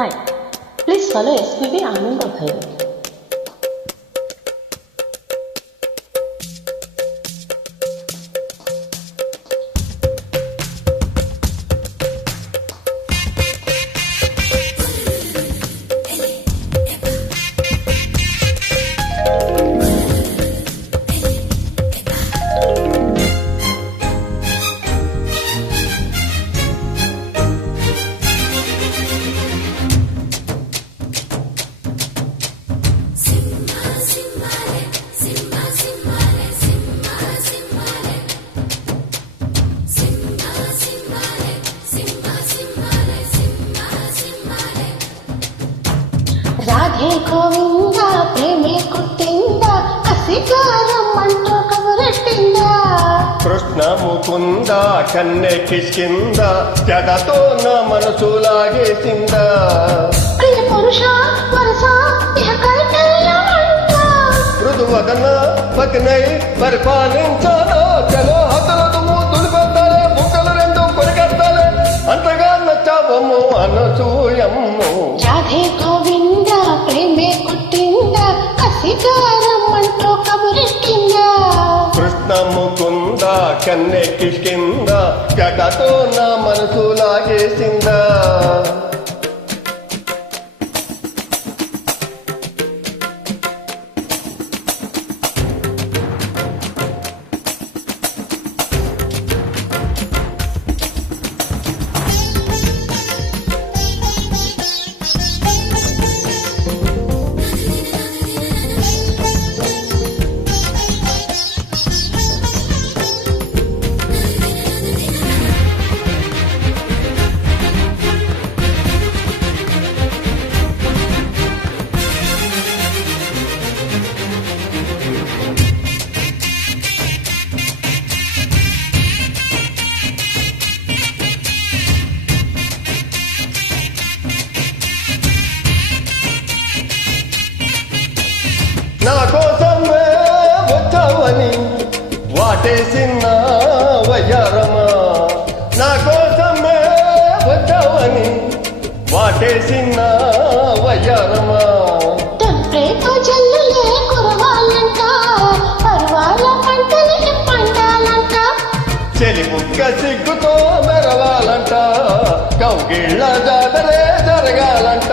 Hi, please follow SPB Anand Abhay. Radhe Govinda ప్రేమే కుట్టింద కసిగారమ్మంటూ కబురెట్టిందా కృష్ణ ముకుంద కన్నె కిష్కింద జగతో నా మనసు లాగేసిందా ప్రియ పురుష వరస ఇహ కైకల్యమంట మృదువదన పతినై పరిపాలించాలా చలో హతలదు దులిపెట్టాలే బుక్కలు రెండు కొరికెత్తాలే అంతగా నచ్చావము అనసూయమ్ము రాధే గోవింద ప్రేమే కుట్టింద కసిగారమ్మంటూ కబురెట్టిందా కృష్ణ ముకుంద కన్నె కిష్కింద జగతో నా మనసు లాగేసిందా నా కోసమే వచ్చావని వాటేసిన వయ్యారమా నా కోసమే వచ్చావని వాటేసిన వయ్యారమా ప్రేమ జల్లులే కురవాలంట పర్వాల పంటలే పండాలంట చెలి ముక్క సిగ్గుతో మెరవాలంట కౌగిళ్ళ జాతరే జరగాలంట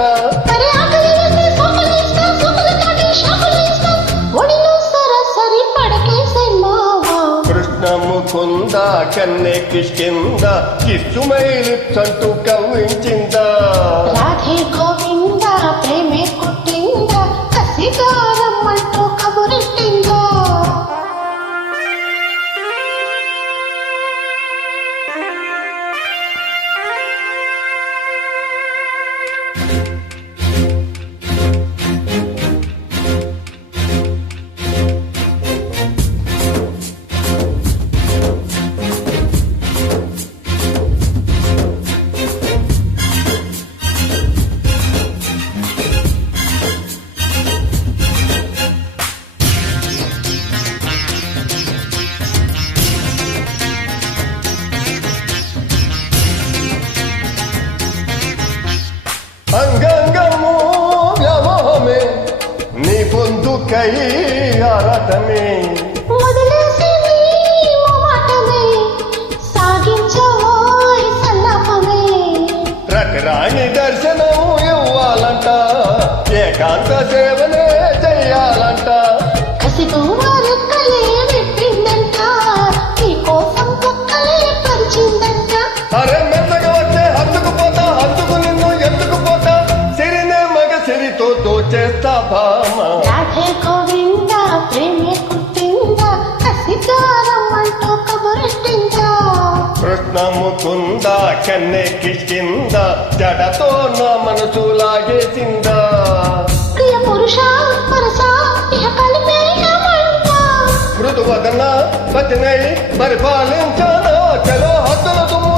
అరే ఆకలి వేస్తే సోకలిస్తా సోకలతోటి షాకులిస్తా ఒడిలో సరాసరి పడకేసే మావా కృష్ణ ముకుంద కన్నె కిష్కింద కిస్సుమై లిప్సంటూ కవ్వించిందా రాధే గోవింద ప్రేమే కుట్టింద కసిగారమ్మంటూ కబురెట్టిందా అంగంగము వ్యామోహమే నీ పొందుకై ఆరాటమే వదిలేసి నీ మొమాటమే సాగించవోయ్ సల్లాపమే రకరాని దర్శనం ఇవ్వాలంట ఏకాంత సేవనే చెయ్యాలంట కసిగా రెక్కలే పెట్టిందంట నీ కోసం కుక్కలే పరిచిందంట అరే మెత్తగా వచ్చే హత్తుకుపోతా హత్తుకు నిన్ను ఎత్తుకుపోతా సిరినే మగ సిరితో దోచేస్తా భామ రాధే గోవింద ప్రేమే కుట్టింద కసిగారమ్మంటూ కబురెట్టిందా కృష్ణ ముకుంద కన్నె కిష్కింద జడతో నా మనసు లాగేసిందా ప్రియ పురుష వరస ఇహ కలిపేయమంట మృదువదన పతినై పరిపాలించాలా చలో హద్దుల దుమ్ము